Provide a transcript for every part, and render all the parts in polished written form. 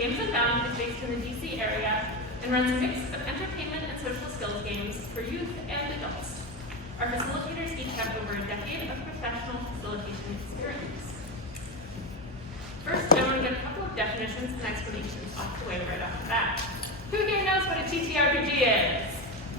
Games Unbound is based in the DC area and runs a mix of entertainment and social skills games for youth and adults. Our facilitators each have over a decade of professional facilitation experience. First, I want to get a couple of definitions and explanations off the way right off the bat. Who here knows what a TTRPG is?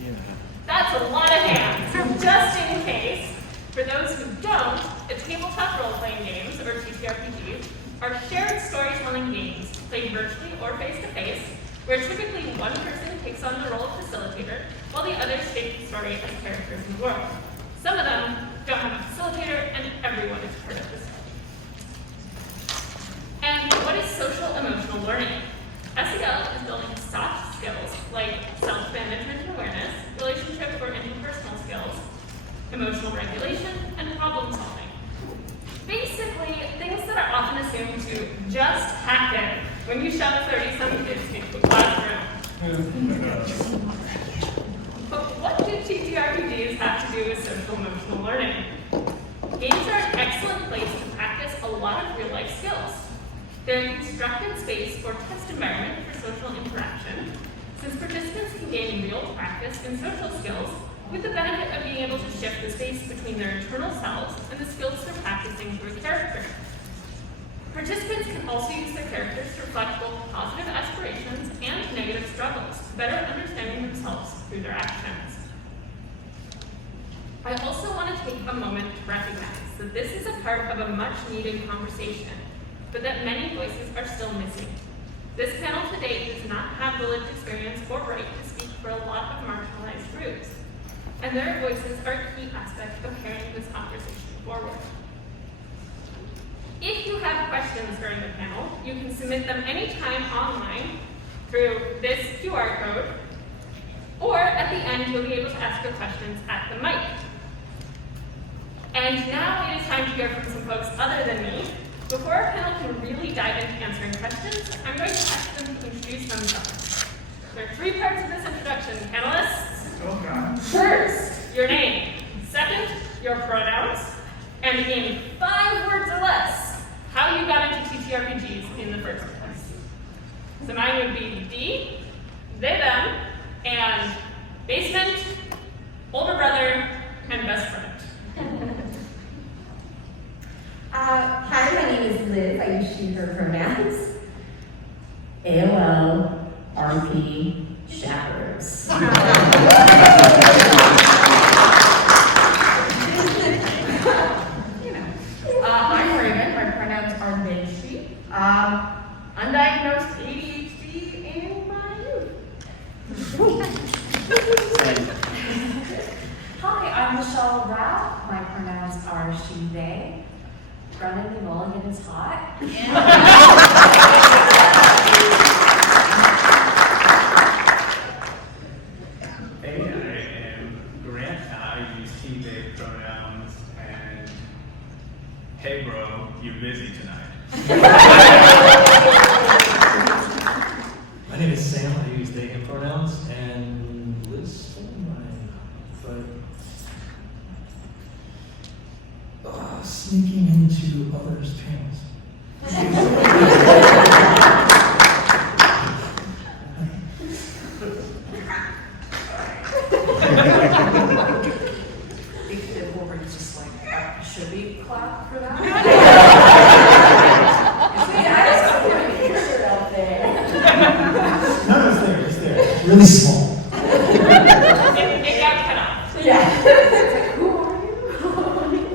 Yeah. That's a lot of hands. Just in case, for those who don't, tabletop role-playing games, or TTRPGs, are shared storytelling games played virtually or face-to-face, where typically one person takes on the role of facilitator, while the others shape the story as characters in the world. Some of them don't have a facilitator, and everyone is part of this. And what is social emotional learning? SEL is building soft skills like self-management and awareness, relationship or interpersonal skills, emotional regulation, and problem solving. Basically, things that are often assumed to just happen when you shove 30-some kids into a classroom. But what do TTRPGs have to do with social emotional learning? Games are an excellent place to practice a lot of real-life skills. They're a constructed space or test environment for social interaction, since participants can gain real practice in social skills with the benefit of being able to shift the space between their internal selves and the skills they're practicing through a character. Participants can also use their characters to reflect both positive aspirations and negative struggles, better understanding themselves through their actions. I also want to take a moment to recognize that this is a part of a much-needed conversation, but that many voices are still missing. This panel to date does not have the lived experience or right to speak for a lot of marginalized groups, and their voices are a key aspect of carrying this conversation forward. If you have questions during the panel, you can submit them anytime online through this QR code, or at the end, you'll be able to ask your questions at the mic. And now it is time to hear from some folks other than me. Before our panel can really dive into answering questions, I'm going to ask them to introduce themselves. There are 3 parts of this introduction, panelists. Okay. First, your name. Second, your pronouns. And in 5 words or less, how you got into TTRPGs in the first place. So mine would be Dee, they, them, and basement, older brother, and best friend. Hi, my name is Liz. I use she, her pronouns. AOL, RP, chaperones. I'm Reagan. My pronouns are they, she. Undiagnosed ADHD in my youth. Hi, I'm Michelle Rapp. My pronouns are she, they. Running the mulligan is hot. Hey, I am Grant. I use he, they pronouns, and hey bro, you busy tonight? My name is Sam. I use they, him pronouns, and listen, but sneaking into others' panels. Just like, should we clap for that? No, it's there. It's really small. It got cut off. Yeah. It's like, who are you?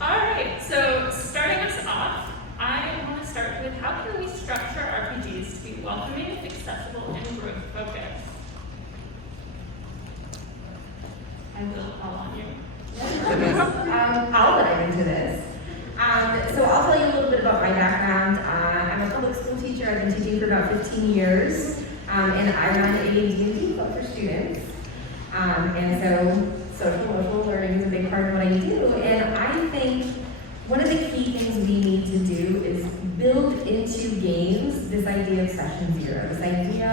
All right, so starting us off, I want to start with how can we structure RPGs to be welcoming, accessible, and growth focused? I will call on you. I'll dive into this. So I'll tell you a little bit about my background. I'm a public school teacher. I've been teaching for about 15 years, and I run a D&D club for students. And so social emotional learning is a big part of what I do. And I think one of the key things we need to do is build into games this idea of session zero, this idea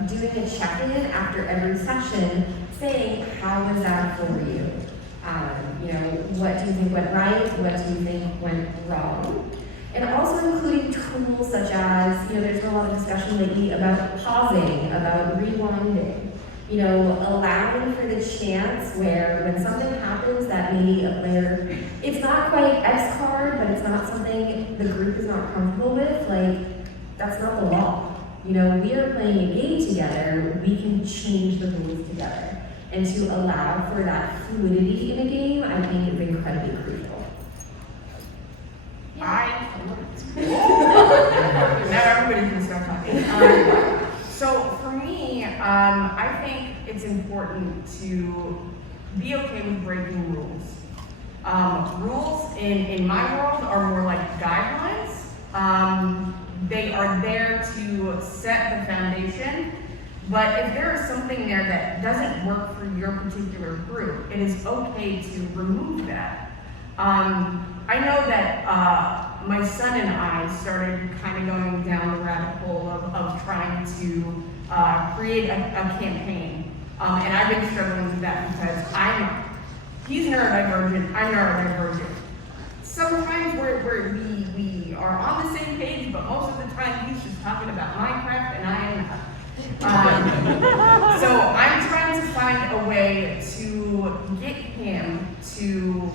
of doing a check-in after every session, saying, how was that for you? What do you think went right? What do you think went wrong? And also including tools tools such as, there's been a lot of discussion lately about pausing, about rewinding, allowing for the chance where when something happens that maybe a player, it's not quite X card, but it's not something the group is not comfortable with, that's not the law. We are playing a game together, we can change the rules together. And to allow for that fluidity in a game, I think is incredibly crucial. Now everybody can start talking. So for me, I think it's important to be okay with breaking rules. Rules in my world are more like guidelines. They are there to set the foundation, but if there is something there that doesn't work for your particular group, it is okay to remove that. I know that my son and I started kind of going down the rabbit hole of trying to create a campaign. And I've been struggling with that because he's neurodivergent, I'm neurodivergent. Sometimes we are on the same page, but most of the time he's just talking about Minecraft and I am not. So I'm trying to find a way to get him to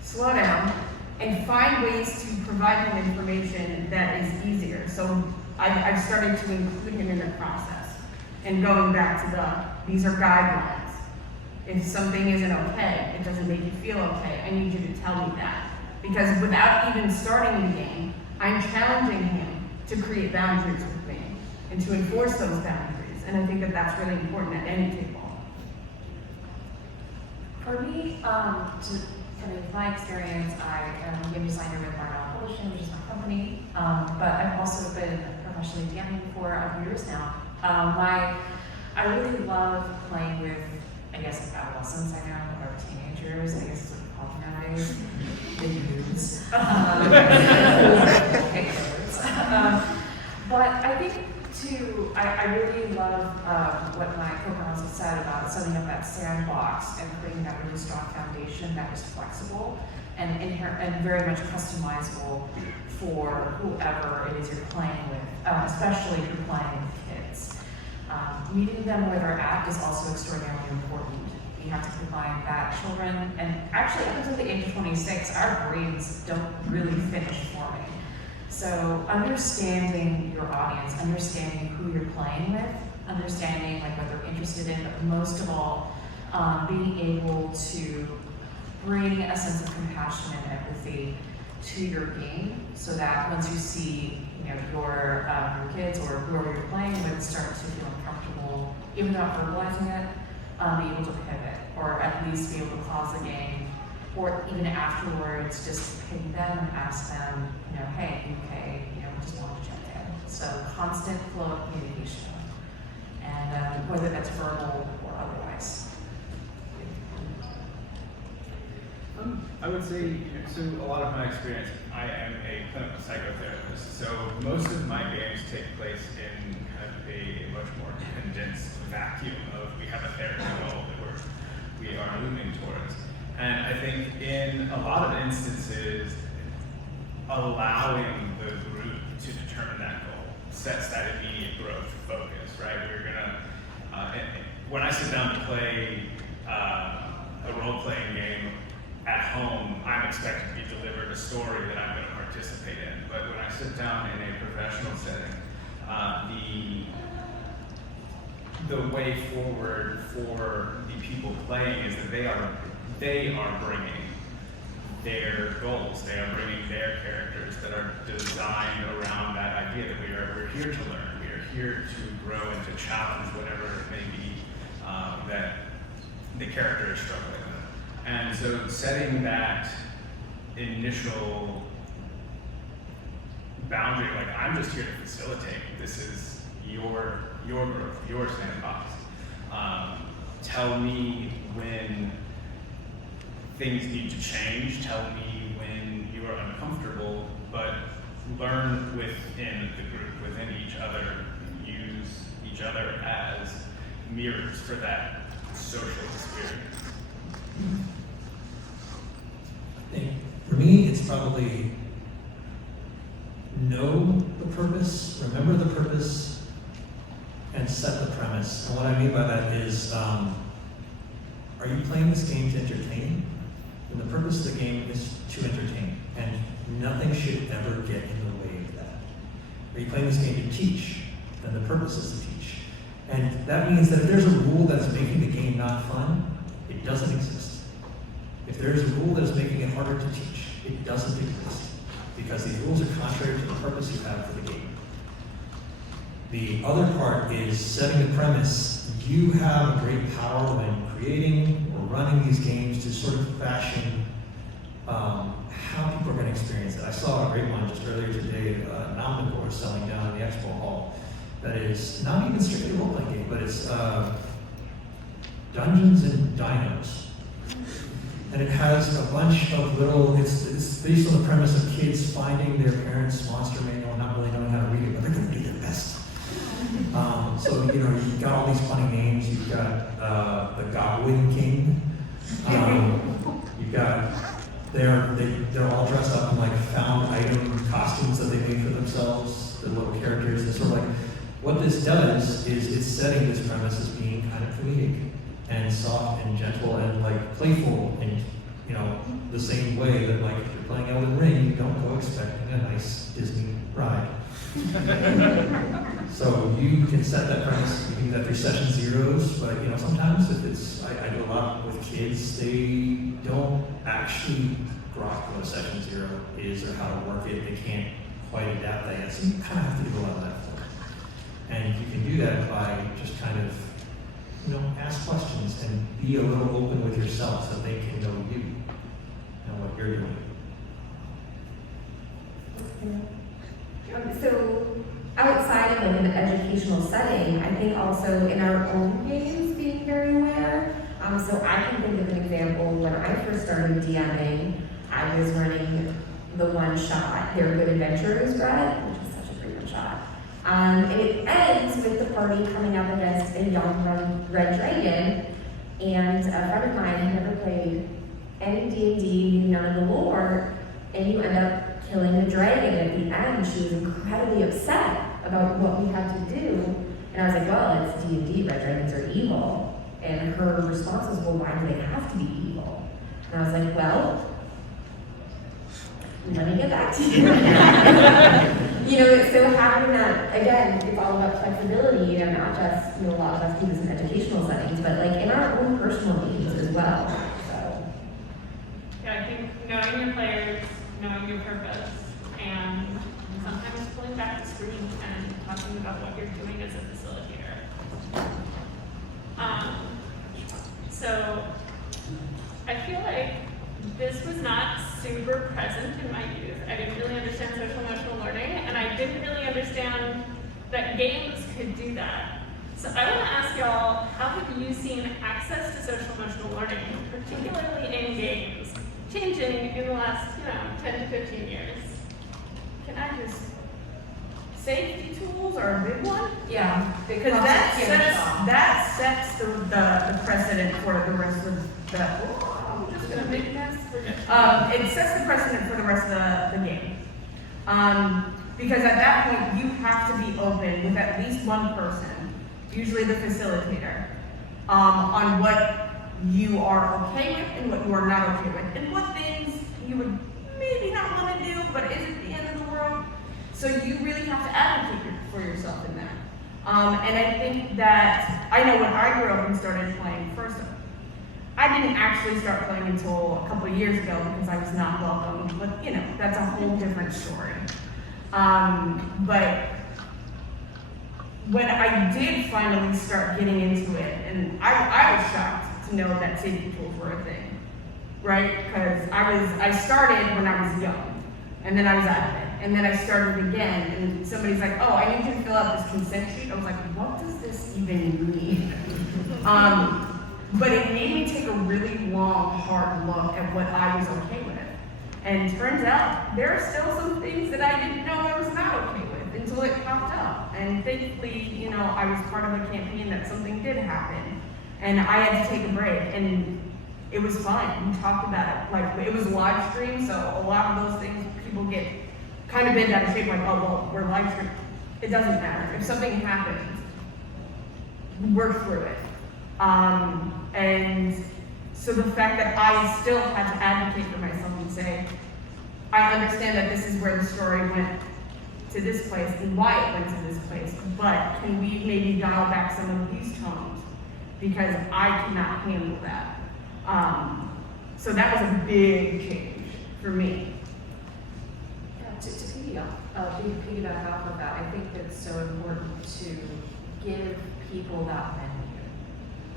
slow down and find ways to provide him information that is easier. So I've started to include him in the process and going back to these are guidelines. If something isn't okay, it doesn't make you feel okay, I need you to tell me that. Because without even starting the game, I'm challenging him to create boundaries with me and to enforce those boundaries. And I think that that's really important at any table. For me, kind of my experience, I am a game designer with Marvel Publishing, which is my company, but I've also been professionally DMing for a few years now. I really love playing with, I guess, adolescents, I know, or teenagers, I guess is what we call them nowadays, big dudes. But I think too, I really love what my co-panelists have said about setting up that sandbox and creating that really strong foundation that is flexible and very much customizable for whoever it is you're playing with, especially if you're playing with kids. Meeting them where they're at is also extraordinarily important. You have to keep in mind that children, and actually up until the age of 26, our brains don't really finish forming. So understanding your audience, understanding who you're playing with, understanding what they're interested in, but most of all, being able to bring a sense of compassion and empathy to your game, so that once you see your kids or whoever you're playing with start to feel uncomfortable, even without verbalizing it, be able to pivot, or at least be able to pause the game, or even afterwards just ping them and ask them, hey, you okay? We just wanted to check in. So constant flow of communication, and whether that's verbal or otherwise. I would say, so a lot of my experience, I am a clinical psychotherapist, so most of my games take place in kind of a much more condensed vacuum of we have a therapy goal that we are moving towards. And I think in a lot of instances, allowing the group to determine that goal sets that immediate growth focus, right? We're gonna, when I sit down to play a role-playing game at home, I'm expected to be delivered a story that I'm gonna participate in. But when I sit down in a professional setting, the way forward for the people playing is that they are bringing their goals. They are bringing their characters that are designed around that idea that we're here to learn. We are here to grow and to challenge whatever it may be that the character is struggling with. And so setting that initial boundary, I'm just here to facilitate. This is your growth, your sandbox. Tell me when things need to change. Tell me when you are uncomfortable, but learn within the group, within each other. Use each other as mirrors for that social experience. I think for me, it's probably know the purpose, remember the purpose, and set the premise. And what I mean by that is, are you playing this game to entertain? And the purpose of the game is to entertain, and nothing should ever get in the way of that. Are you playing this game to teach? Then the purpose is to teach. And that means that if there's a rule that is making the game not fun, it doesn't exist. If there's a rule that is making it harder to teach, it doesn't exist. Because these rules are contrary to the purpose you have for the game. The other part is setting the premise. You have a great power when creating or running these games to sort of fashion how people are going to experience it. I saw a great one just earlier today, an omnivore selling down in the expo hall. That is not even strictly a role-playing game, but it's Dungeons and Dinos. And it has a bunch of little, it's based on the premise of kids finding their parents' monster manual, not really knowing how to read it, but they're going to do their best. So, you know, you've got all these funny names. You've got the Goblin King. You've got, they're all dressed up in like found item costumes that they made for themselves, the little characters. And sort of like, what this does is it's setting this premise as being kind of comedic and soft and gentle and like playful, and you know, the same way that like if you're playing Elden Ring, you don't go expecting a nice Disney ride. So you can set that premise. You can do that through session zeros, but you know, sometimes if it's, I do a lot with kids, they don't actually grok what a session zero is or how to work it. They can't quite adapt that yet, so you kind of have to do a lot of that for them. And you can do that by just kind of, you know, ask questions and be a little open with yourself so they can know you and what you're doing. So outside of like an educational setting, I think also in our own games being very aware. So I can think of an example when I first started DMing, I was running the one shot, Their Good Adventures, Brett, which is such a great one shot. And it ends with the party coming up against a young red dragon, and a friend of mine had never played any D&D, knew none of the lore, and you end up killing the dragon at the end. She was incredibly upset about what we had to do, and I was like, well, it's D&D, red dragons are evil. And her response was, well, why do they have to be evil? And I was like, well, let me get back to you. You know, so having that, again, it's all about flexibility, you know, not just, you know, a lot of us do this in educational settings, but like in our own personal needs as well, so. Yeah, I think knowing your players, knowing your purpose, and sometimes pulling back the screen and talking about what you're doing as a facilitator. So I feel like this was not super present in my youth. I didn't really understand social emotional learning, and I didn't really understand that games could do that. So I want to ask y'all, how have you seen access to social emotional learning, particularly in games, changing in the last, 10 to 15 years? Can I just, safety tools are a big one? Yeah. Because that sets the precedent for the rest of the, I'm just gonna make this. It sets the precedent for the rest of the game. Because at that point, you have to be open with at least one person, usually the facilitator, on what you are okay with and what you are not okay with, and what things you would maybe not want to do, but isn't the end of the world. So you really have to advocate for yourself in that. And I think that, I know when I grew up and started playing, first, I didn't actually start playing until a couple of years ago because I was not welcome, but you know, that's a whole different story. But when I did finally start getting into it, and I was shocked to know that safety tools were a thing, right? Because I started when I was young, and then I was out of it. And then I started again, and somebody's like, oh, I need you to fill out this consent sheet. I was like, what does this even mean? But it made me take a really long, hard look at what I was okay with. And turns out, there are still some things that I didn't know I was not okay with until it popped up. And thankfully, I was part of a campaign that something did happen. And I had to take a break, and it was fine. We talked about it. Like, it was live stream, so a lot of those things people get kind of been that shape, like, oh, well, we're live streaming. It doesn't matter. If something happens, work through it. And so the fact that I still had to advocate for myself and say, I understand that this is where the story went to this place and why it went to this place, but can we maybe dial back some of these tones? Because I cannot handle that. So that was a big change for me. Yeah, to piggyback off of that, I think it's so important to give people that menu.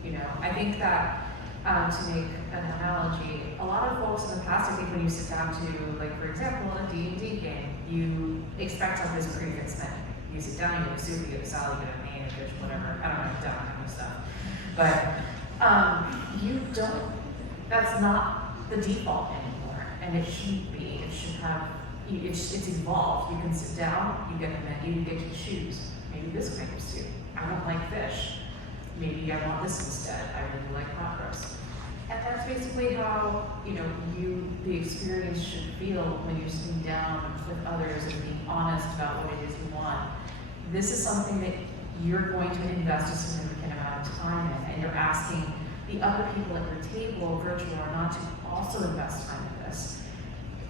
You know, I think that to make an analogy, a lot of folks in the past, I think when you sit down to, like, for example, a D&D game, you expect to have this prefix menu. You sit down, you get a soup, you get a salad, you get a main, a dish, whatever. I don't know, that kind of stuff. But you don't, that's not the default anymore, and it shouldn't be. It should have, it's evolved. You can sit down, you get a menu, you get to choose. Maybe this kind of soup. I don't like fish. Maybe I want this instead. I really like hot roast. And that's basically how, you know, the experience should feel when you're sitting down with others and being honest about what it is you want. This is something that you're going to invest a significant amount of time in, and you're asking the other people at your table, virtual or not, to also invest time in this.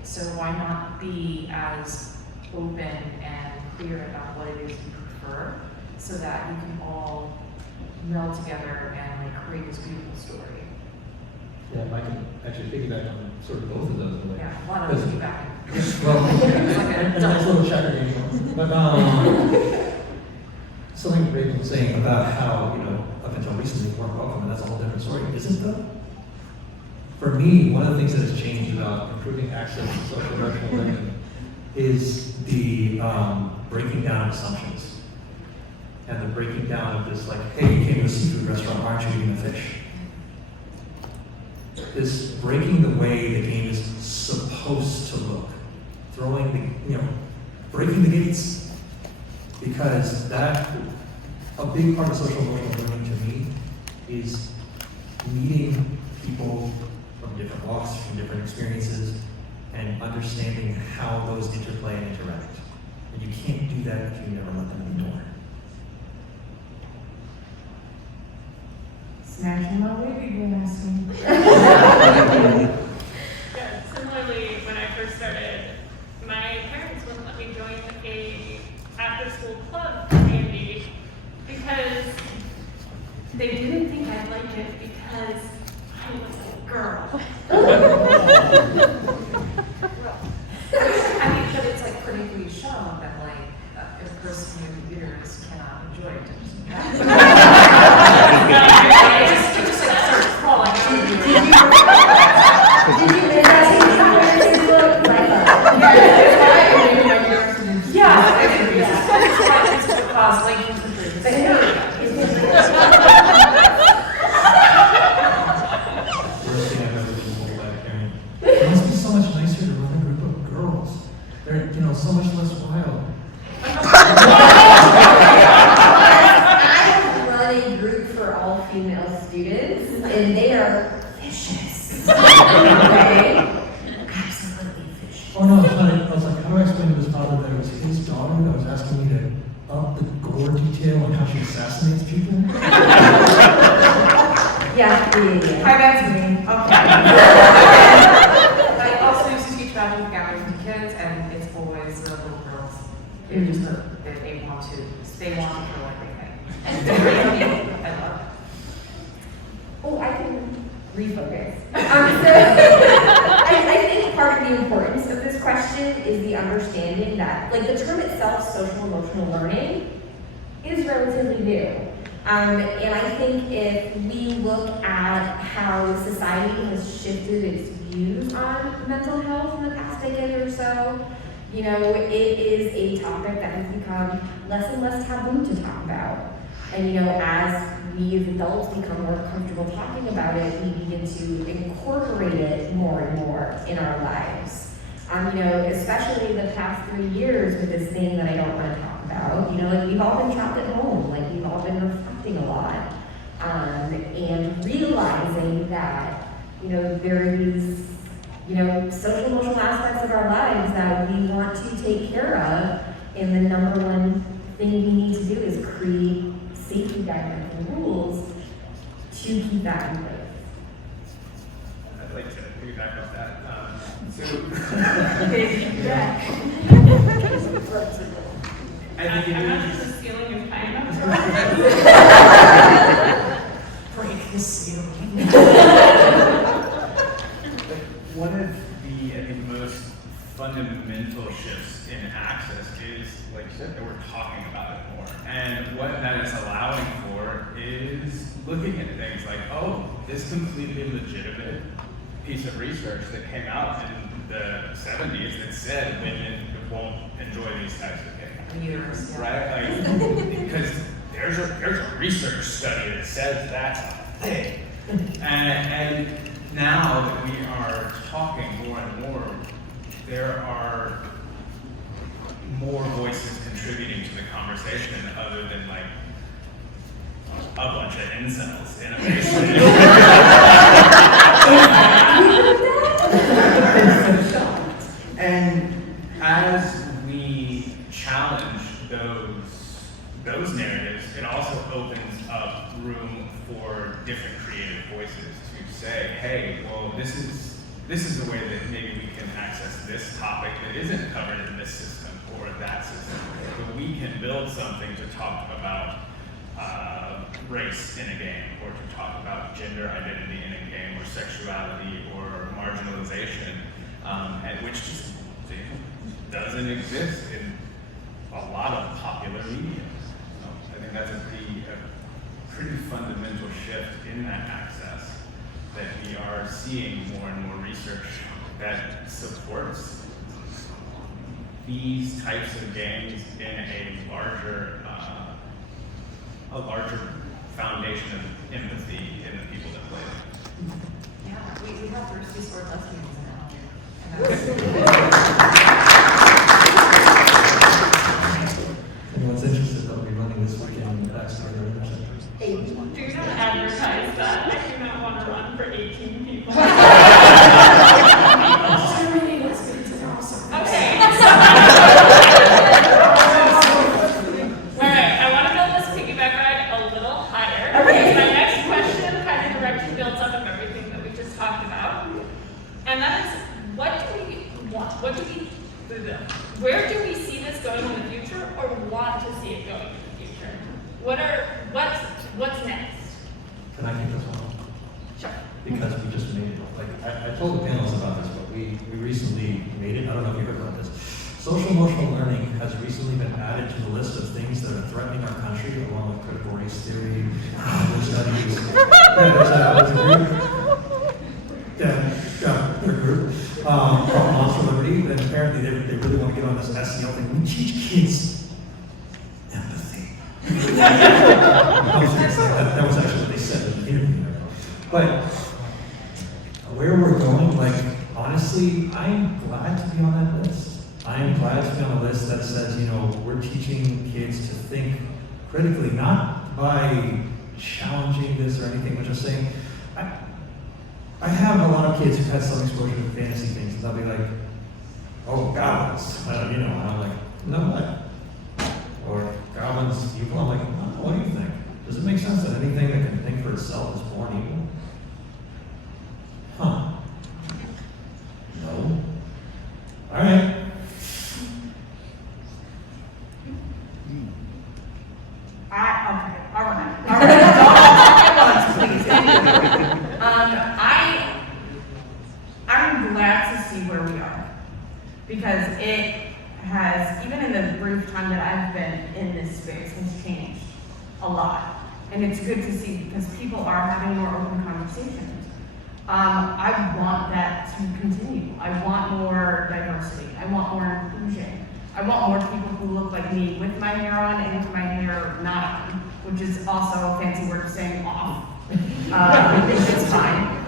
So why not be as open and clear about what it is you prefer, so that you can all meld together and, like, create this beautiful story. Yeah, I can actually piggyback on sort of both of those. Like, Yeah, a lot of feedback. well, It's like a and that's a little checker game. But something Rachel was saying about how, you know, up until recently we weren't welcome, and that's a whole different story, isn't though? For me, one of the things that has changed about improving access to social emotional learning is the breaking down of assumptions. And the breaking down of this, like, hey, you came to a seafood restaurant, why aren't you eating a fish? This breaking the way the game is supposed to look. Throwing the, you know, breaking the gates. Because that, a big part of social emotional learning to me is meeting people from different walks, from different experiences, and understanding how those interplay and interact. And you can't do that if you never let them in the door. Smashing my baby blessing. Yeah, similarly, when I first started, my parents wouldn't let me join a after-school club for D&D because they didn't think I'd like it because I was a girl. I mean, but it's like critically shown that, like, a person with computers cannot enjoy it. It just like starts crawling out of you. Did you miss that Yeah, it's because linking to the Worst thing I've ever been told by a parent. It must be so much nicer to run a group of girls. They're, you know, so much less wild. I run a group for all female students, and they are vicious. Okay? Absolutely vicious. Oh no, I was like, how do I explain to his father that it was his daughter that was asking me to up the gore detail on how she assassinates people? Yeah. Hi, that's me. Okay. I also used to teach magic gathering to kids, and it's always the little girls. They're just they want to kill everything. And I love it. Oh, I can refocus. So, I think part of the importance of this question is the understanding that, like, the term itself, social emotional learning, is relatively new. And I think if we look at how society has shifted its views on mental health in the past decade or so, you know, it is a topic that has become less and less taboo to talk about. And, you know, as we as adults become more comfortable talking about it, we begin to incorporate it more and more in our lives. You know, especially the past 3 years with this thing that I don't want to talk about. You know, like, we've all been trapped at home, like, we've all been reflecting a lot, and realizing that, you know, there is, you know, social emotional aspects of our lives that we want to take care And the number one thing we need to do is create safety guidelines and rules to keep that in place. I'd like to piggyback off that. I think I'm not just stealing your time. Break the seal. one of the, I think, most fundamental shifts in access is, like you said, that we're talking about it more. And what that is allowing for is looking at things like, oh, this completely legitimate piece of research that came out in the 70s that said women won't enjoy these types of things. Years, yeah. Right? Like, because there's a research study that says that's a thing. And now that we are talking more and more, there are more voices contributing to the conversation other than like a bunch of incels in a basement. And as we challenge those narratives, it also opens up room for different creative voices to say, hey, well, this is the way that maybe we can access this topic that isn't covered in this system or that system. But we can build something to talk about race in a game, or to talk about gender identity in a game, or sexuality, or marginalization, and which just doesn't exist in a lot of popular media. So I think that's a pretty fundamental shift in that access, that we are seeing more and more research that supports these types of games in a larger foundation of empathy in the people that play them. Yeah, we have thirsty sword lesbians now. Anyone's interested, they'll be running this weekend in PAX East. Do not advertise that. I do not want to run for 18 people. Okay. Alright, I want to build this piggyback ride a little higher. Okay. My next question kind of directly builds up of everything that we just talked about. And that is, what do we want? Where do we see this going in the future, or want to see it going in the future? What's next? Can I take this one? Sure. Because we just made it. Like, I told the panelists about this, but we recently made it. I don't know if you heard about this. Social emotional learning has recently been added to the list of things that are threatening our country, along with critical race theory, language studies. There's a group. Their group from Monster Liberty, and apparently they really want to get on this SEL thing. We teach kids empathy. That was actually what they said in the interview. But where we're going, like, honestly, I'm glad to be on that list. I am glad to be on a list that says, you know, we're teaching kids to think critically, not by challenging this or anything, but just saying, I have a lot of kids who've had some exposure to fantasy things, and they'll be like, oh, goblins, you know, and I'm like, no, what? Or goblins evil? I'm like, oh, what do you think? Does it make sense that anything that can think for itself is born evil? Huh. No. All right. I'm glad to see where we are, because it has, even in the brief time that I've been in this space, has changed a lot. And it's good to see, because people are having more open conversations. I want that to continue. I want more diversity. I want more inclusion. I want more people who look like me with my hair on and with my hair not on, which is also a fancy word of saying off. It's fine.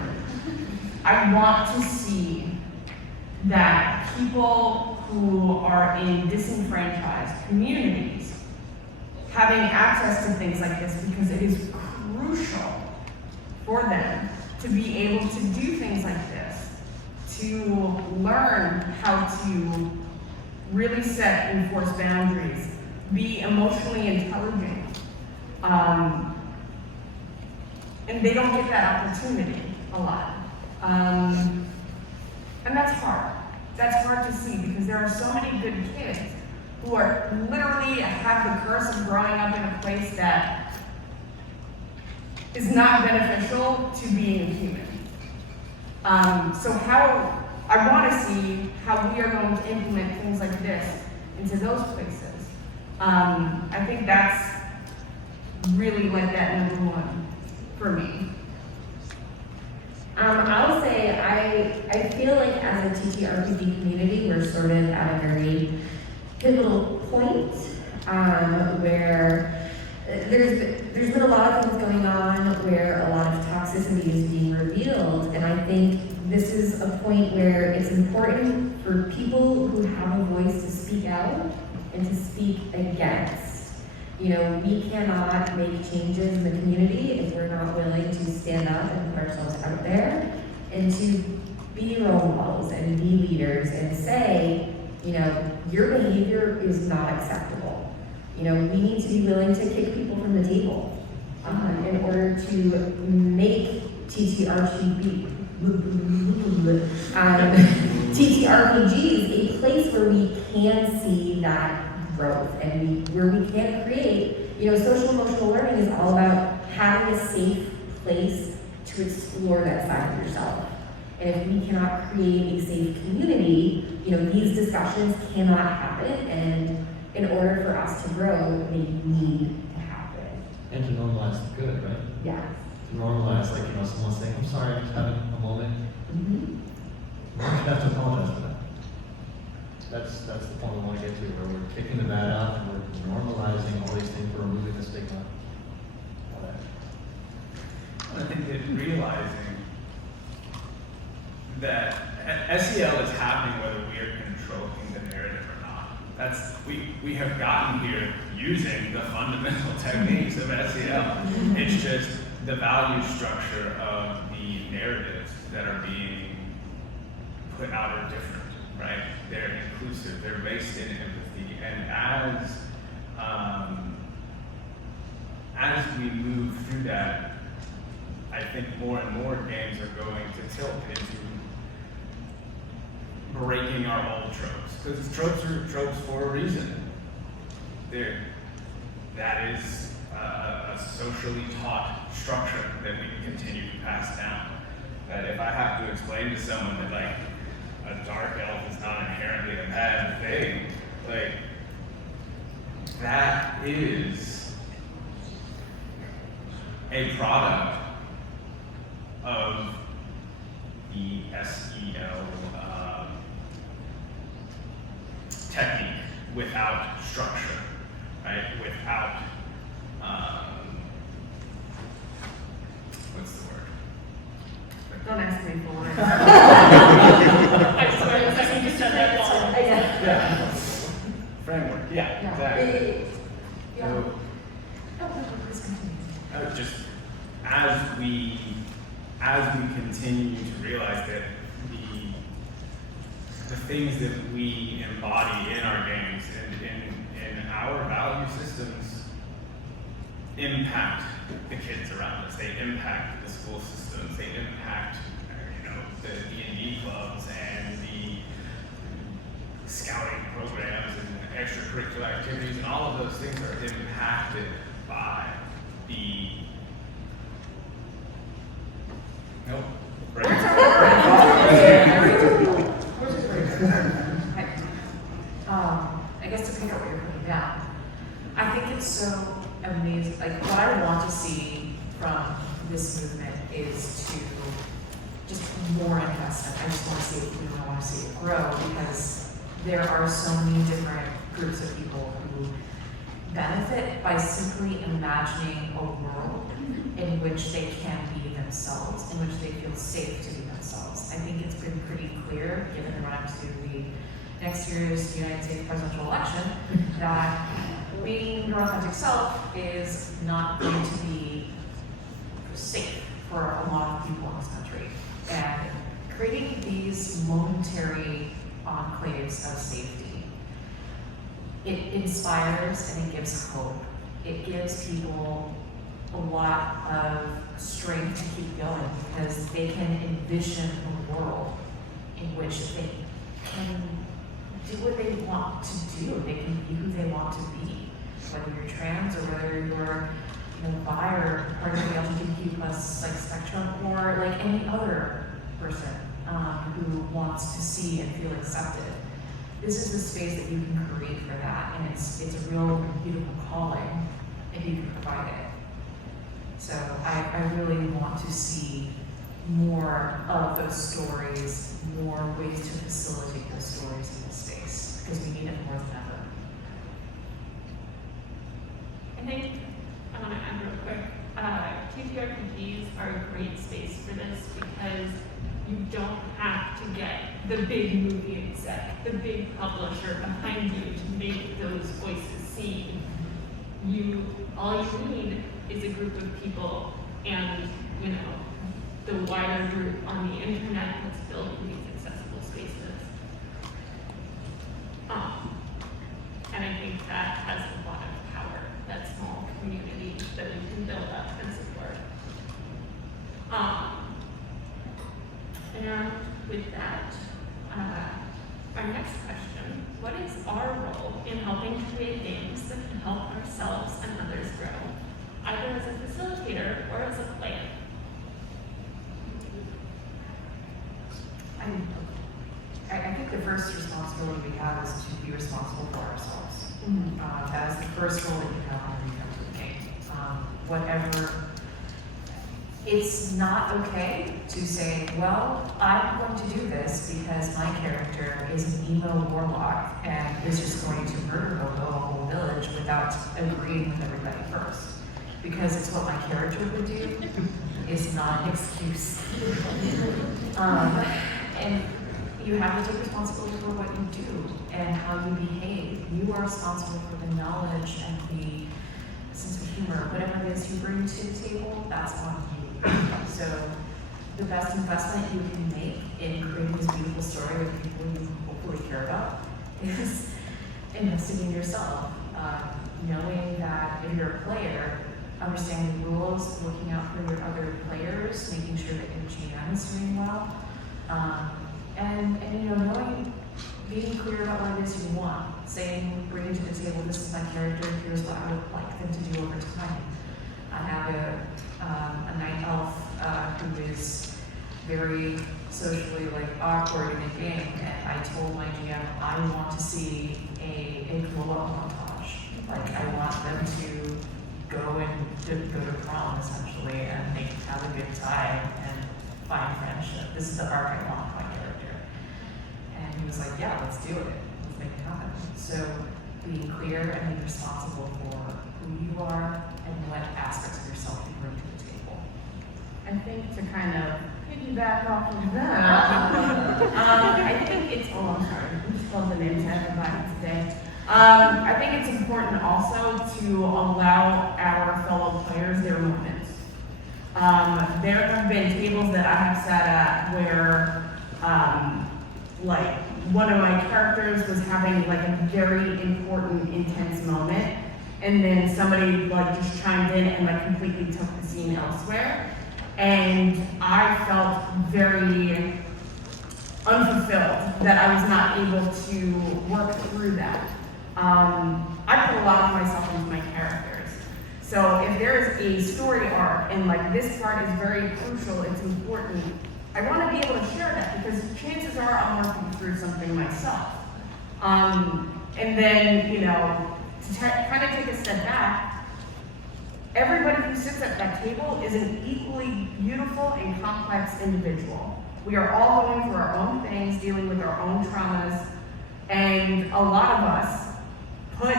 I want to see that people who are in disenfranchised communities having access to things like this, because it is crucial for them to be able to do things like this, to learn how to really set and enforce boundaries, be emotionally intelligent. And they don't get that opportunity a lot. And that's hard. That's hard to see because there are so many good kids who are literally have the curse of growing up in a place that is not beneficial to being a human. So how I want to see how we are going to implement things like this into those places. I think that's really like that number one for me. I'll say I feel like as a TTRPG community, we're sort of at a very pivotal point where there's been a lot of things going on where a lot of toxicity is being revealed, and I think this is a point where it's important for people who have a voice to speak out and to speak against. You know, we cannot make changes in the community if we're not willing to stand up and put ourselves out there and to be role models and be leaders and say, you know, your behavior is not acceptable. You know, we need to be willing to kick people from the table in order to make TTRPGs a place where we can see that growth and where we can create, you know, social emotional learning is all about having a safe place to explore that side of yourself. And if we cannot create a safe community, you know, these discussions cannot happen, and in order for us to grow, they need to happen. And to normalize the good, right? Yeah. To normalize, like, you know, someone saying, I'm sorry, I'm just having a moment. Mm-hmm. You should have to apologize for that. That's the point we want to get to, where we're kicking the bad out and we're normalizing all these things, we're removing the stigma. All that. I think that realizing that SEL is happening whether we are controlling the narrative or not. We have gotten here using the fundamental techniques of SEL. It's just the value structure of the narratives that are being put out are different, right? They're inclusive, they're based in empathy, and as we move through that, I think more and more games are going to tilt into breaking our old tropes, because tropes are tropes for a reason. That is a socially taught structure that we can continue to pass down. That if I have to explain to someone that like a dark elf is not inherently a bad thing, like that is a product of the SEL technique without structure, right? Without, what's the word? Don't ask me for one. I just wanted a second to shut that wall. Yeah. Framework, yeah, exactly. Yeah. So, just as we continue to realize that the things that we embody in our games and in our value systems impact the kids around us. They impact the school systems. They impact, you know, the D&D clubs and the scouting programs and extracurricular activities, and all of those things are impacted by the I guess to pick up what you're putting down, I think it's so amazing. Like, what I want to see from this movement is to just more investment. I just want to see it grow. I want to see it grow because there are so many different groups of people who benefit by simply imagining a world in which they can be themselves, in which they feel safe to be themselves. I think it's been pretty clear, given the run-up to the next year's United States presidential election, that being your authentic self is not going to be safe for a lot of people in this country. And creating these momentary enclaves of safety it inspires and it gives hope. It gives people a lot of strength to keep going because they can envision a world in which they can do what they want to do. They can be who they want to be, whether you're trans or whether you're bi or part of the LGBTQ plus spectrum, or like any other person who wants to see and feel accepted. This is the space that you can create for that, and it's a real beautiful calling if you can provide it. So I really want to see more of those stories, more ways to facilitate those stories in this space, because we need it more than ever. I think I want to add real quick, TTRPGs are a great space for this because you don't have to get the big movie exec, the big publisher behind you to make those voices seen. All you need is a group of people and, the wider group on the internet that's building these accessible spaces. And I think that has a lot of power, that small community that we can build up and support. And with that, our next question, what is our role in helping to create games that can help ourselves and others grow, either as a facilitator or as a player? I think the first responsibility we have is to be responsible for ourselves. That is the first role that you have when you come to the game. Whatever, it's not okay to say, well, I'm going to do this because my character is an emo warlock and is just going to murder the whole village without agreeing with everybody first. Because it's what my character would do is not an excuse. And you have to take responsibility for what you do and how you behave. You are responsible for the knowledge and the sense of humor, whatever it is you bring to the table, that's on you. So the best investment you can make in creating this beautiful story with people you hopefully care about is investing in yourself. Knowing that if you're a player, understanding the rules, looking out for your other players, making sure that your GM is doing well, and knowing, being clear about what it is you want, saying, bringing to the table, this is my character, here's what I would like them to do over time. I have a night elf who is very socially awkward in a game, and I told my GM I want to see a glow up montage. I want them to go to prom essentially and have a good time and find friendship. This is the arc I want for my character. And he was like, yeah, let's do it. Let's make it happen. So being clear and being responsible for who you are and what aspects of yourself you bring to the table. I think to kind of piggyback off of that, I think it's, I'm sorry, I spelled the name to everybody today. I think it's important also to allow our fellow players their moments. There have been tables that I have sat at where, one of my characters was having a very important, intense moment, and then somebody just chimed in and completely took the scene elsewhere. And I felt very unfulfilled that I was not able to work through that. I put a lot of myself into my characters. So if there's a story arc and this part is very crucial, it's important, I want to be able to share that because chances are I'm working through something myself. And then, to kind of take a step back, everybody who sits at that table is an equally beautiful and complex individual. We are all going through our own things, dealing with our own traumas, and a lot of us put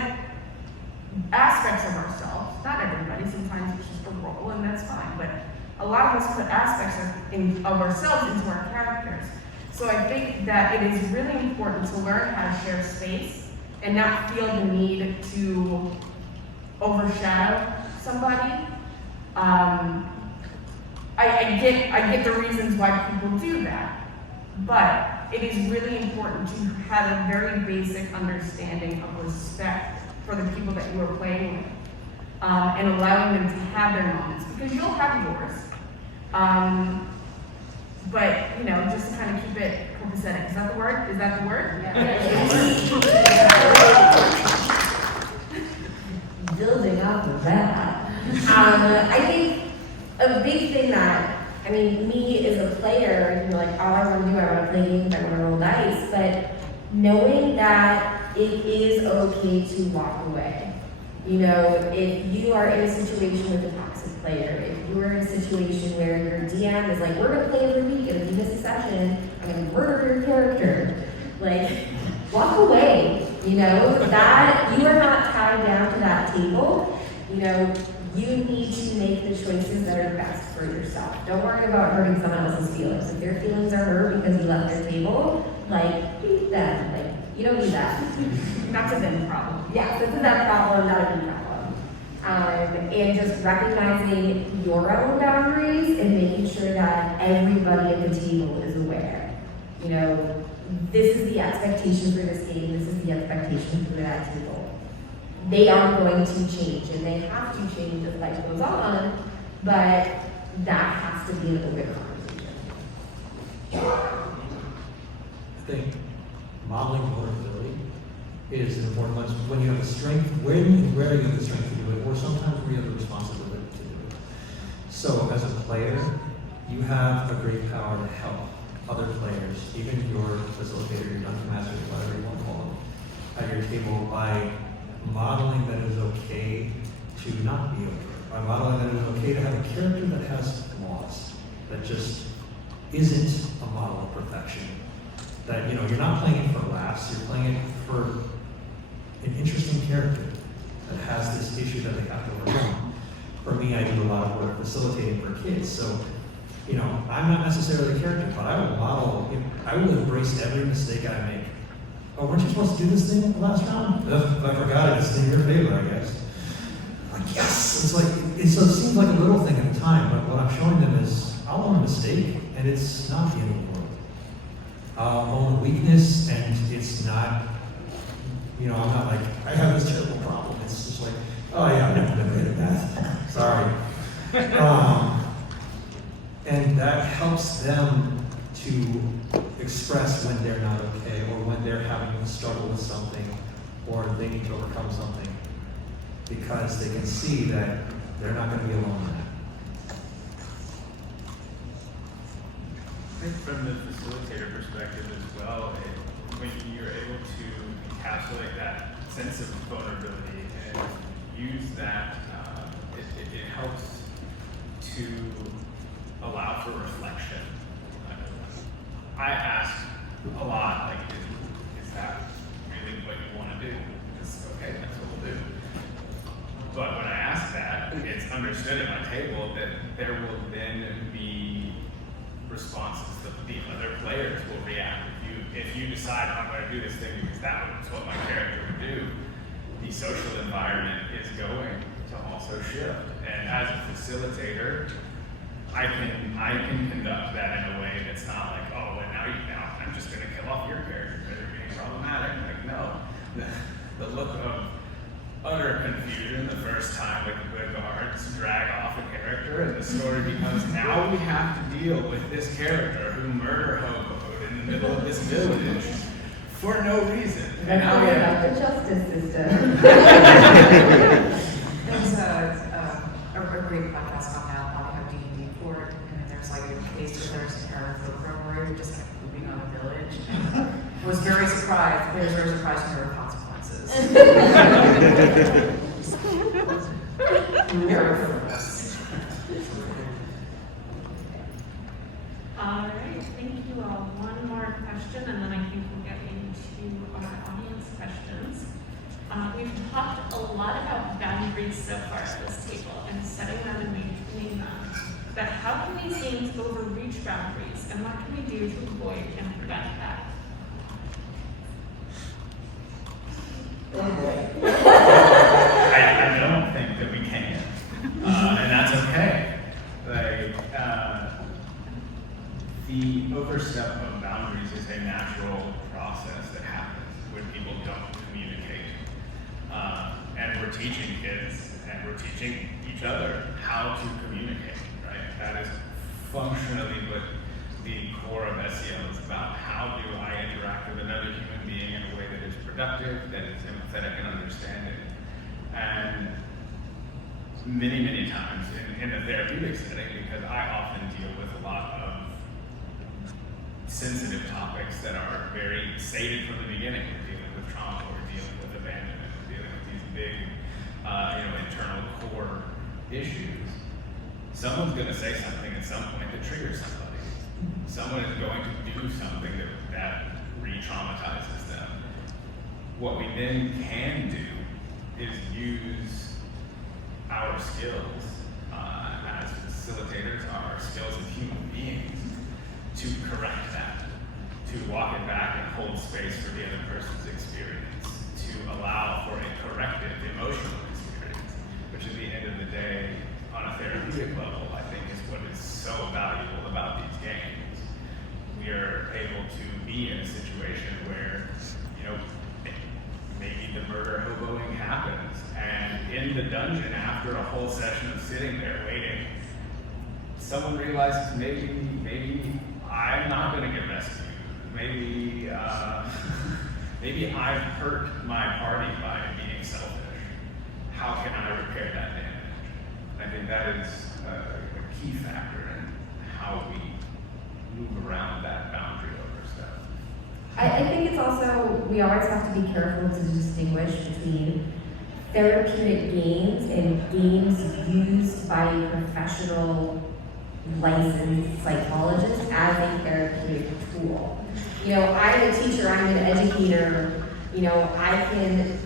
aspects of ourselves, not everybody, sometimes it's just a role and that's fine, but a lot of us put aspects of ourselves into our characters. So I think that it is really important to learn how to share space and not feel the need to overshadow somebody. I get the reasons why people do that, but it is really important to have a very basic understanding of respect for the people that you are playing with, and allowing them to have their moments, because you'll have yours. But, you know, just to kind of keep it copacetic. Is that the word? Is that the word? Building up the Rapp. I think a big thing that, I mean, me as a player, you know, like all I want to do, I want to play games, I want to roll dice, but knowing that it is okay to walk away. You know, if you are in a situation with a toxic player, if you are in a situation where your DM is like, we're going to play every week, and if you miss a session, I'm going to murder your character. Like, walk away. You know, that you are not tied down to that table. You know, you need to make the choices that are best for yourself. Don't worry about hurting someone else's feelings. If their feelings are hurt because you left their table, like, beat them. Like, you don't need that. That's a them problem. Yeah, this is that problem, not a me problem. And just recognizing your own boundaries and making sure that everybody at the table is aware. You know, this is the expectation for this game, this is the expectation for that table. They are going to change, and they have to change as life goes on, but that has to be an open conversation. I think modeling vulnerability is an important one. When you have the strength, where you have the strength to do it, or sometimes where you have the responsibility to do it. So as a player, you have a great power to help other players, even your facilitator, your dungeon master, whatever you want to call them, at your table by modeling that it's okay to not be okay. By modeling that it's okay to have a character that has flaws, that just isn't a model of perfection. That, you know, you're not playing it for laughs, you're playing it for an interesting character that has this issue that they have to overcome. For me, I do a lot of work facilitating for kids, so, you know, I'm not necessarily a character, but I will model, I will embrace every mistake I make. Oh, weren't you supposed to do this thing in the last round? I forgot it, it's in your favor, I guess. Like, yes! It's like, so it seems like a little thing at the time, but what I'm showing them is, I'll own a mistake, and it's not the end of the world. I'll own a weakness, and it's not, you know, I'm not like, I have this terrible problem. It's just like, oh yeah, I've never been good at math. Sorry. And that helps them to express when they're not okay, or when they're having a struggle with something, or they need to overcome something, because they can see that they're not going to be alone in that. I think from the facilitator perspective as well, when you're able to encapsulate that sense of vulnerability and use that, it helps to allow for reflection. I ask a lot, like, is that really what you want to do? It's okay, that's what we'll do. But when I ask that, it's understood at my table that there will then be responses that the other players will react. If you decide I'm going to do this thing because that's what my character would do, the social environment is going to also shift. And as a facilitator, I can conduct that in a way that's not like, oh, and now I'm just going to kill off your character because you're being problematic. Like, no, the look of utter confusion the first time with the guards drag off a character, and the story becomes, now we have to deal with this character who murder hoboed in the middle of this village for no reason. And now we have the justice system. There's a great podcast on that, on how D&D court, and there's like a case where there's an error where you're just like moving on a village, and was very surprised. Players were surprised when there were consequences. All right, thank you all. One more question, and then I think we'll get into our audience questions. We've talked a lot about boundaries so far at this table and setting them and maintaining them. But how can these games overreach boundaries, and what can we do to avoid and prevent that? I don't think that we can, and that's okay. Like, the overstep of boundaries is a natural we're teaching kids and we're teaching each other how to communicate, right? That is functionally what the core of SEO is about. How do I interact with another human being in a way that is productive, that is empathetic and understanding? And many, many times in the therapeutic setting, because I often deal with a lot of sensitive topics that are very sated from the beginning. We're dealing with trauma, we're dealing with abandonment, we're dealing with these big, internal core issues. Someone's going to say something at some point that triggers somebody. Someone is going to do something that re-traumatizes them. What we then can do is use our skills as facilitators, our skills of human beings, to correct that, to walk it back and hold space for the other person's experience, to allow for a corrective emotional experience, which at the end of the day, on a therapeutic level, I think is what is so valuable about these games. We are able to be in a situation where, maybe the murder hoboing happens, and in the dungeon, after a whole session of sitting there waiting, someone realizes maybe I'm not going to get rescued. Maybe I've hurt my party by being selfish. How can I repair that damage? I think that is a key factor in how we move around that boundary over stuff. I think it's also, we always have to be careful to distinguish between therapeutic games and games used by a professional licensed psychologist as a therapeutic tool. I'm a teacher, I'm an educator, I can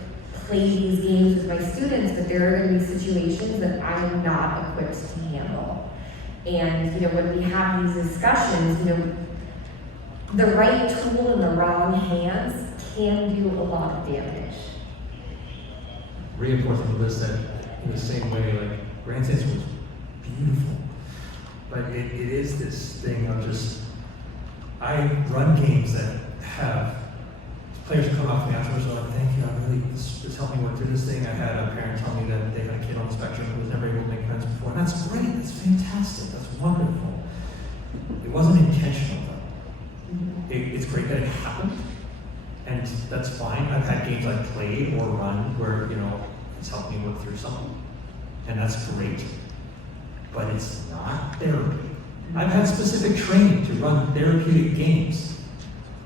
play these games with my students, but there are going to be situations that I am not equipped to handle. And, when we have these discussions, the right tool in the wrong hands can do a lot of damage. Reinforcing what Liz said, in the same way, like, Grand Sense was beautiful. But it is this thing of just, I run games that have players come up to me afterwards and like, thank you, this helped me work through this thing. I had a parent tell me that they had a kid on the spectrum who was never able to make friends before. And that's great, that's fantastic, that's wonderful. It wasn't intentional though. It's great that it happened, and that's fine. I've had games I've played or run where, it's helped me work through something. And that's great. But it's not therapy. I've had specific training to run therapeutic games.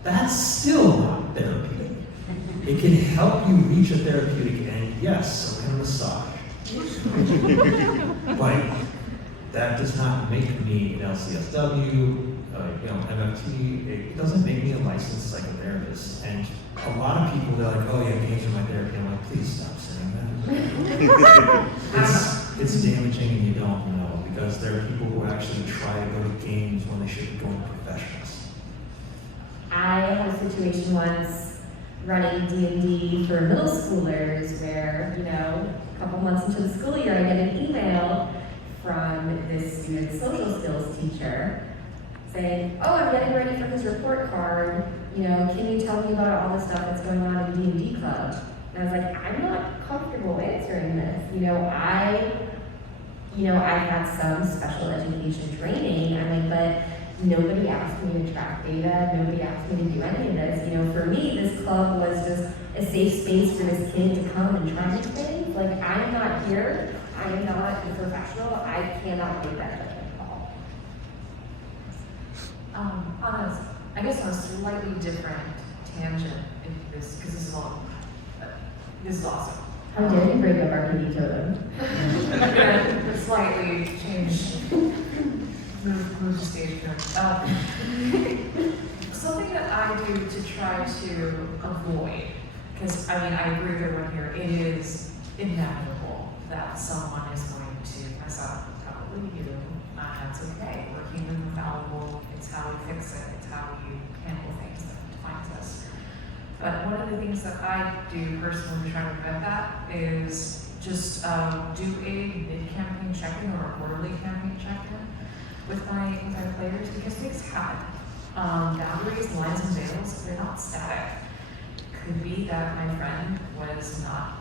That's still not therapeutic. It can help you reach a therapeutic end, yes, so can a massage. But that does not make me an LCSW, MFT. It doesn't make me a licensed psychotherapist. And a lot of people, they're like, oh yeah, games are my therapy. I'm like, please stop saying that. It's damaging and you don't know, because there are people who actually try to go to games when they should be going to professionals. I had a situation once running D&D for middle schoolers where, a couple months into the school year, I get an email from this student's social skills teacher saying, oh, I'm getting ready for his report card, can you tell me about all the stuff that's going on in D&D club? And I was like, I'm not comfortable answering this. I've had some special education training. I'm like, but nobody asked me to track data. Nobody asked me to do any of this. For me, this club was just a safe space for this kid to come and try new things. Like, I'm not here. I am not a professional. I cannot make that judgment call. I guess on a slightly different tangent, because this is awesome. How dare you break up our kitty totem? I'm gonna slightly change, move the stage here. Something that I do to try to avoid, because I agree with everyone here, it is inevitable that someone is going to mess up, probably you. That's okay. We're human, we're fallible. It's how we fix it. It's how we handle things that defines us. But one of the things that I do personally to try to prevent that is just do a mid-campaign check-in or a quarterly campaign check-in with my players, because things happen. Boundaries, lines, and veils, they're not static. Could be that my friend was not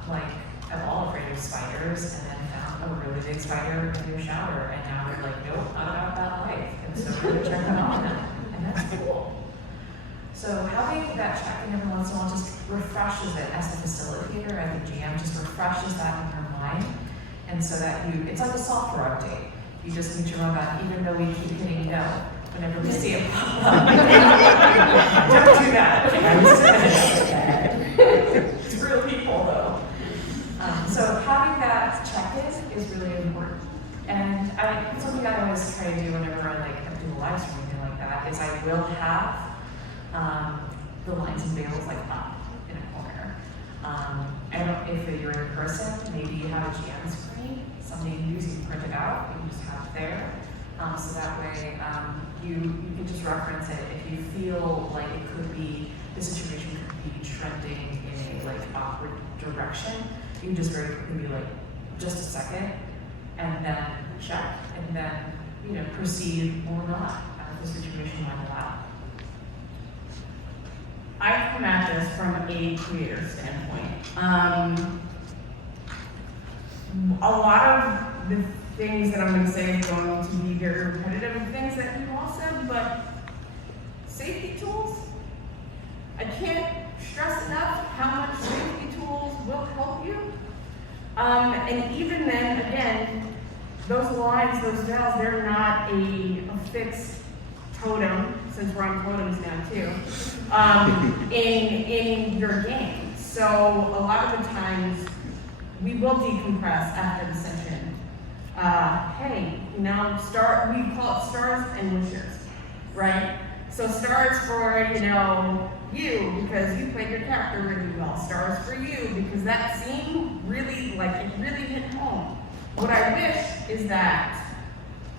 at all afraid of spiders and then found a really big spider in your shower, and now they're like, nope, not about that life, and so we're gonna check that on them, and that's cool. So having that check-in every once in a while just refreshes it as the facilitator, as the GM, just refreshes that in your mind, and so that it's like a software update. You just need to run that, even though we keep hitting no whenever we see it pop up. Don't do that. It's real people though. So having that check-in is really important. And something I always try to do whenever I do a live stream or anything like that is I will have the lines and veils up in a corner. If you're in person, maybe you have a GM screen, something you use, you can print it out, you can just have it there. So that way you can just reference it if you feel like it could be, the situation could be trending in a awkward direction. You can just very quickly be just a second, and then check, and then proceed or not as the situation might allow. I come at this from a creator standpoint. A lot of the things that I'm going to say is going to be very repetitive of things that you all said, but safety tools, I can't stress enough how much safety tools will help you. And even then, again, those lines, those veils, they're not a fixed totem, since we're on totems now too, in your game. So a lot of the times we will decompress after the session. Hey, we call it stars and wishes, right? So stars for, you, because you played your character really well. Stars for you, because that scene really, it really hit home. What I wish is that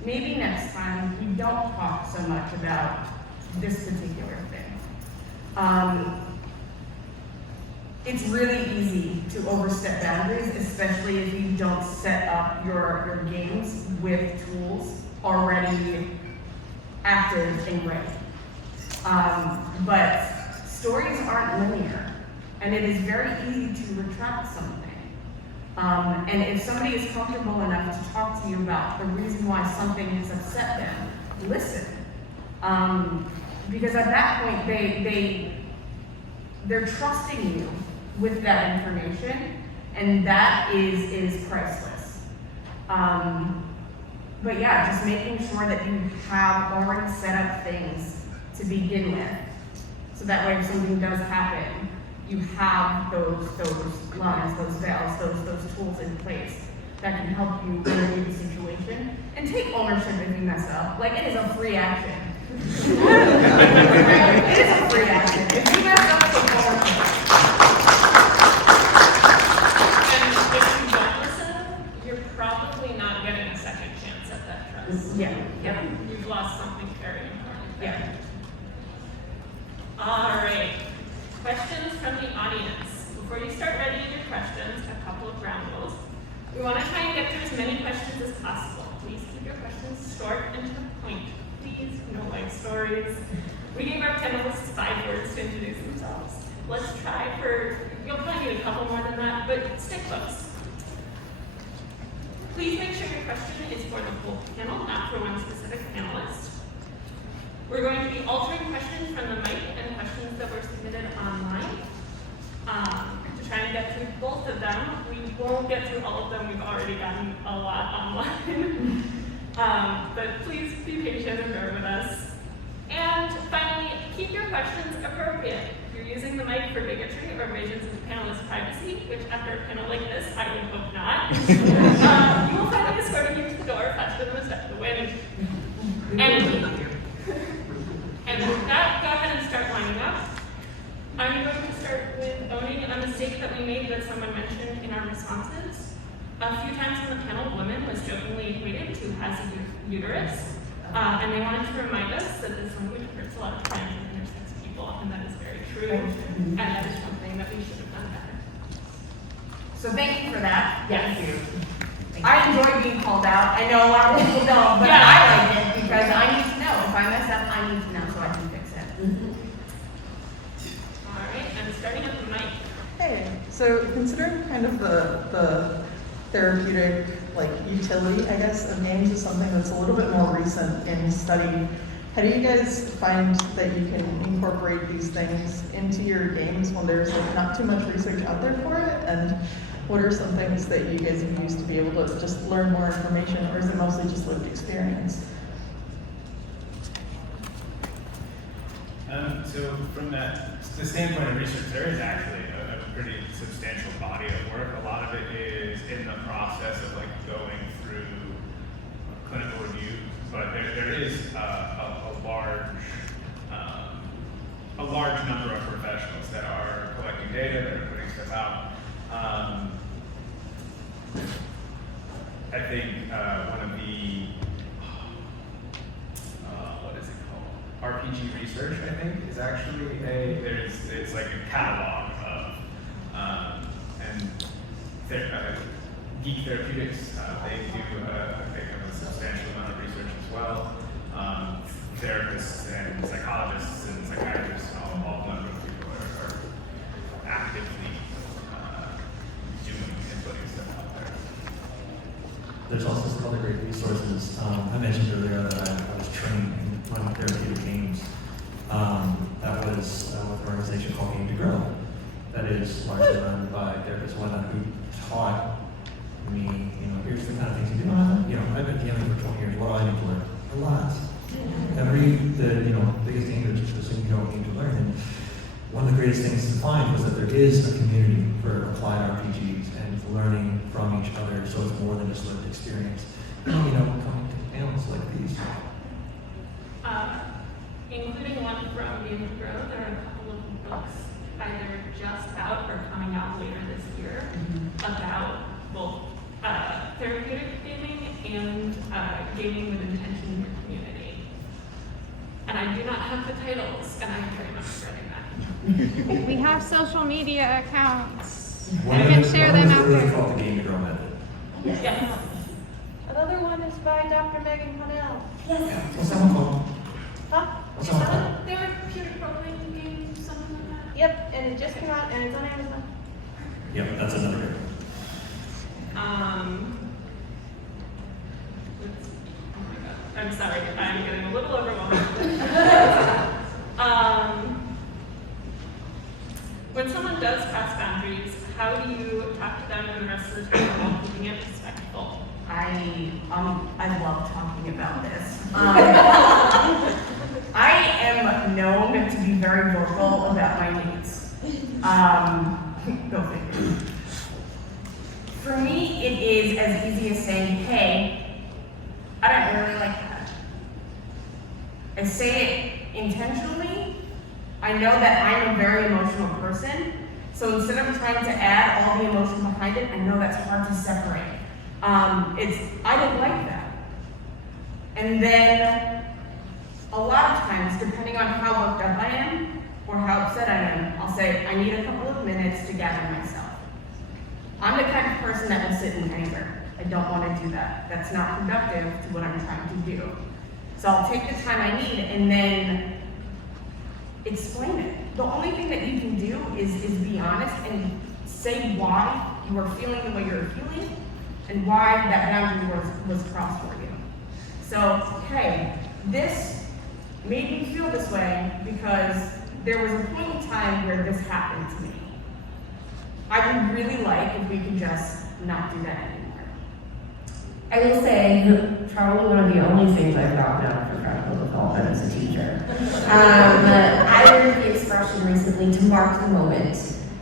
maybe next time we don't talk so much about this particular thing. It's really easy to overstep boundaries, especially if you don't set up your games with tools already active and ready. But stories aren't linear, and it is very easy to retract something. And if somebody is comfortable enough to talk to you about the reason why something has upset them, listen. Because at that point, they're trusting you with that information, and that is priceless. But yeah, just making sure that you have already set up things to begin with, so that way if something does happen, you have those lines, those veils, those tools in place that can help you remedy the situation and take ownership if you mess up. It is a free action. It is a free action. If you mess up, take ownership. And if you don't listen, you're probably not getting a second chance at that trust. Yeah. Yep. You've lost something very important there. Yeah. All right. Questions from the audience. Before you start writing your questions, a couple of ground rules. We want to try and get through as many questions as possible. Please keep your questions short and to the point. Please, no life stories. We gave our panelists 5 words to introduce themselves. Let's try you'll probably need a couple more than that, but stick close. Please make sure your question is for the whole panel, not for one specific panelist. We're going to be altering questions from the mic and questions that were submitted online. To try and get through both of them. We won't get through all of them. We've already gotten a lot online. But please be patient and bear with us. And finally, keep your questions appropriate. If you're using the mic for bigotry or invasions of the panelist's privacy, which after a panel like this, I would hope not, you will find me escorting you to the door faster than a step of the wind. And with that, go ahead and start lining up. I'm going to start with owning a mistake that we made that someone mentioned in our responses. A few times on the panel, woman was jokingly equated to has a uterus, and they wanted to remind us that this language hurts a lot of trans and intersex people, and that is very true, and that is something that we should have done better. So thank you for that. Yes. Thank you. I enjoy being called out. I know a lot of people don't, but Yeah. I like it because I need to know. If I mess up, I need to know so I can fix it. All right, I'm starting at the mic. Hey, so considering kind of the therapeutic, like, utility, I guess, of games is something that's a little bit more recent in study. How do you guys find that you can incorporate these things into your games when there's like not too much research out there for it? And what are some things that you guys have used to be able to just learn more information, or is it mostly just lived experience? So from the standpoint of research, there is actually a pretty substantial body of work. A lot of it is in the process of like going through clinical review, but there is a large number of professionals that are collecting data, that are putting stuff out. I think one of the what is it called? RPG research, I think, is actually it's like a catalog of Geek Therapeutics. They do they have a substantial amount of research as well. Therapists and psychologists and psychiatrists, all number of people are actively doing and putting stuff out there. There's also some other great resources. I mentioned earlier that I was trained in running therapeutic games. That was with an organization called Game to Grow. That is largely run by therapists who taught me, here's the kind of things you do. I've been dealing for 20 years. What do I need to learn? A lot. The biggest danger is just you don't need to learn. And one of the greatest things to find was that there is a community for applied RPGs and learning from each other, so it's more than just lived experience. Coming to panels like these. Including one from Game to Grow, there are a couple of books either just out or coming out later this year about both therapeutic gaming and gaming with intention in your community. And I do not have the titles, and I'm very much regretting that. We have social media accounts. One I of can the- share one them is out really there. called the Game to Grow method. Yes. Another one is by Dr. Megan Connell. Yeah. What's that one called? Huh? What's that one called? Therapeutic role-playing game, something like that. Yep, and it just came out and it's on Amazon. Yeah, that's another good one. Oh my God, I'm sorry, I'm getting a little overwhelmed. When someone does cross boundaries, how do you talk to them and the rest of the time while keeping it respectful? I love talking about this. I am known to be very vocal about my needs. Go figure. For me, it is as easy as saying, hey, I don't really like that. I say it intentionally. I know that I'm a very emotional person, so instead of trying to add all the emotion behind it, I know that's hard to separate. I don't like that. And then, a lot of times, depending on how worked up I am, or how upset I am, I'll say, I need a couple of minutes to gather myself. I'm the kind of person that will sit in anger. I don't want to do that. That's not productive to what I'm trying to do. So I'll take the time I need and then explain it. The only thing that you can do is be honest and say why you are feeling the way you're feeling and why that boundary was crossed for you. So, hey, this made me feel this way because there was a point in time where this happened to me. I would really like if we could just not do that anymore. I will say, probably one of the only things I've gotten out of professional development as a teacher. I learned the expression recently to mark the moment.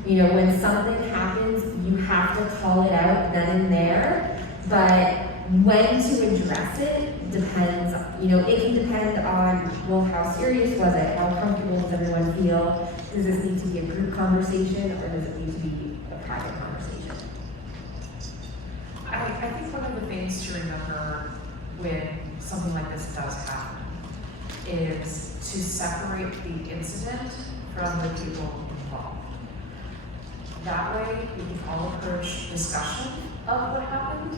When something happens, you have to call it out then and there, but when to address it depends, it can depend on, well, how serious was it? How comfortable does everyone feel? Does this need to be a group conversation or does it need to be a private conversation? I think one of the things to remember when something like this does happen is to separate the incident from the people involved. That way, we can all approach discussion of what happened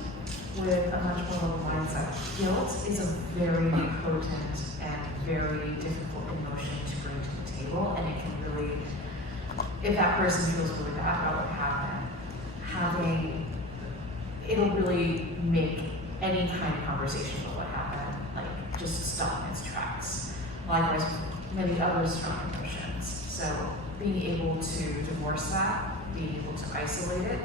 with a much more of a mindset. Guilt is a very potent and very difficult emotion to bring to the table, and it can really, if that person feels really bad about what happened, it'll really make any kind of conversation about what happened, like, just stop in its tracks. Likewise, with many other strong emotions. So being able to divorce that, being able to isolate it,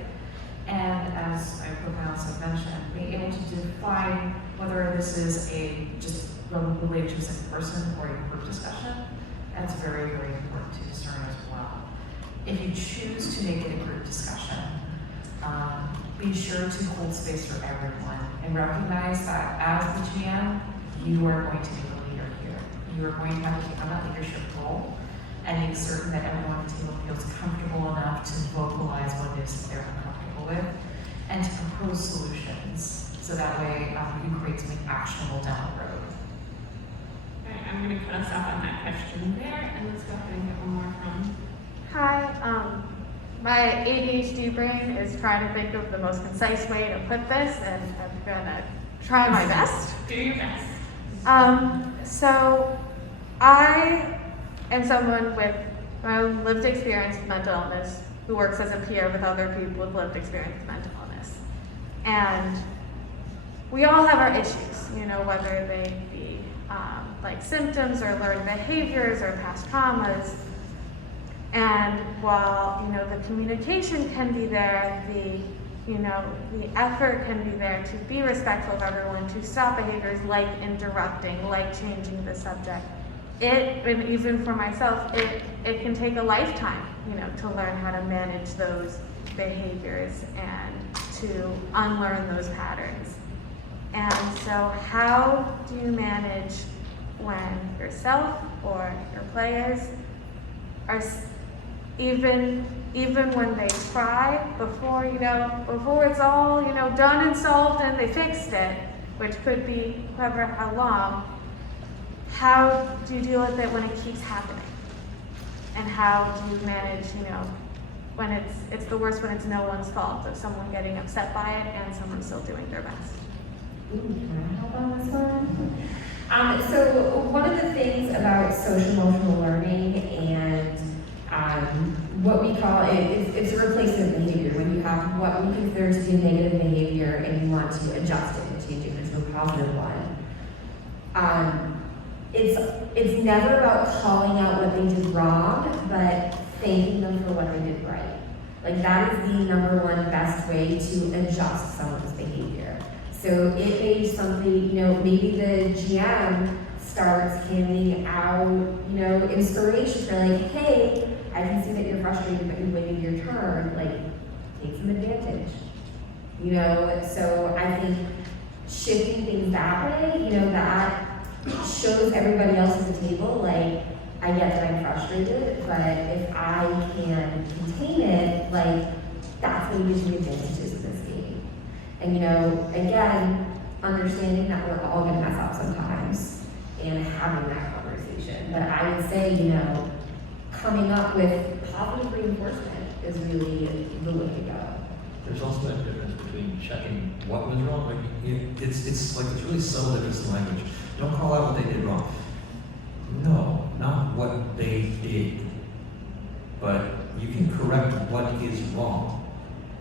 and as my co-panelists have mentioned, being able to define whether this is just related to a single person or a group discussion, that's very, very important to discern as well. If you choose to make it a group discussion, be sure to hold space for everyone and recognize that as the GM, you are going to be the leader here. You are going to have to take on that leadership role and make certain that everyone at the table feels comfortable enough to vocalize what it is that they're uncomfortable with and to propose solutions. So that way you can create something actionable down the road. Alright, I'm gonna cut us off on that question there, and let's go ahead and get one more from. Hi, my ADHD brain is trying to think of the most concise way to put this, and I'm gonna try my best. Do your best. So I am someone with my own lived experience with mental illness who works as a peer with other people with lived experience with mental illness. And we all have our issues, you know, whether they be like symptoms or learned behaviors or past traumas. And while, you know, the communication can be there, the effort can be there to be respectful of everyone, to stop behaviors like interrupting, like changing the subject. And even for myself, it can take a lifetime, you know, to learn how to manage those behaviors and to unlearn those patterns. And so how do you manage when yourself or your players are even when they try before it's all, you know, done and solved and they fixed it, which could be whoever how long, how do you deal with it when it keeps happening? And how do you manage, you know, when it's the worst when it's no one's fault of someone getting upset by it and someone still doing their best? Ooh, can I help on this one? So one of the things about social emotional learning and what we call it's a replacement behavior. When you have what we consider to be negative behavior and you want to adjust it and change it into a positive one. It's never about calling out what they did wrong, but thanking them for what they did right. Like that is the number one best way to adjust someone's behavior. So it may be something, you know, maybe the GM starts handing out, you know, inspiration for like, hey, I can see that you're frustrated, but you're waiting your turn. Like, take some advantage. You know, so I think shifting things that way, you know, that shows everybody else at the table, like, I get that I'm frustrated, but if I can contain it, like, that's what gives me advantages in this game. And, you know, again, understanding that we're all gonna mess up sometimes and having that conversation. But I would say, you know, coming up with positive reinforcement is really the way to go. There's also that difference between checking what was wrong. Like it's really subtle difference in language. Don't call out what they did wrong. No, not what they did. But you can correct what is wrong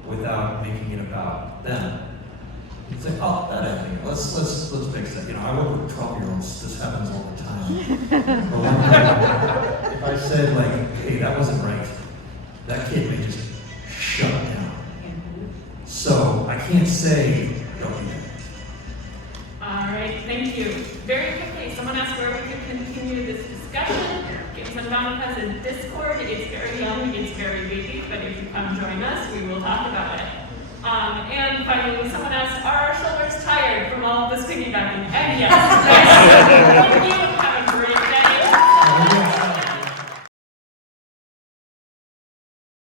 without making it about them. You say, oh, that happened. Let's fix that. You know, I work with 12-year-olds. This happens all the time. But one time, if I said like, hey, that wasn't right, that kid may just shut down. So I can't say, don't do that. All right, thank you. Very quickly, someone asked where we could continue this discussion. Games Unbound has a Discord. It's very young, it's very baby, but if you come join us, we will talk about it. And finally, someone asked, are our shoulders tired from all this piggybacking? And yes, thank you.